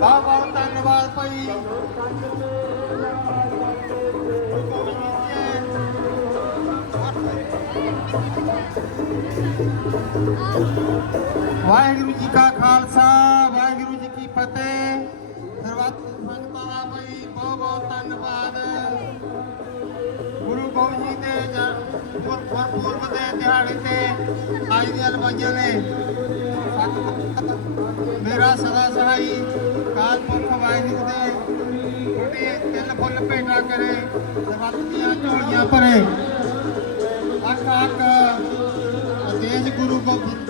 ਬਹੁਤ ਬਹੁਤ ਧੰਨਵਾਦ ਭਾਈ Thank you. ਵਾਹਿਗੁਰੂ ਜੀ ਕਾ ਖਾਲਸਾ, ਵਾਹਿਗੁਰੂ ਜੀ ਕੀ ਫਤਿਹ। ਸਰਬੱਤ ਸੰਗਤਾਂ ਦਾ ਭਾਈ ਬਹੁਤ ਬਹੁਤ ਧੰਨਵਾਦ। ਗੁਰੂ ਗੋਬਿੰਦ ਜੀ ਦੇ ਗੁਰਪੁਰਬ ਦੇ ਦਿਹਾੜੇ ਤੇ ਅੱਜ ਦੀਆਂ ਲਵਾਈਆਂ ਨੇ। ਮੇਰਾ ਸਦਾ ਸਹਾਈ ਕਾਲ ਪੁਰਖ ਵਾਹਿਗੁਰੂ ਦੇ। ਛੋਟੀ ਤਿਲ ਫੁੱਲ ਭੇਟਾ ਕਰੇ, ਸਰਬੱਤ ਦੀਆਂ ਝੋਲੀਆਂ ਭਰੇ। ਅੱਖ ਅੱਖ ਆਦੇਸ਼ ਗੁਰੂ ਗੋਬਿੰਦ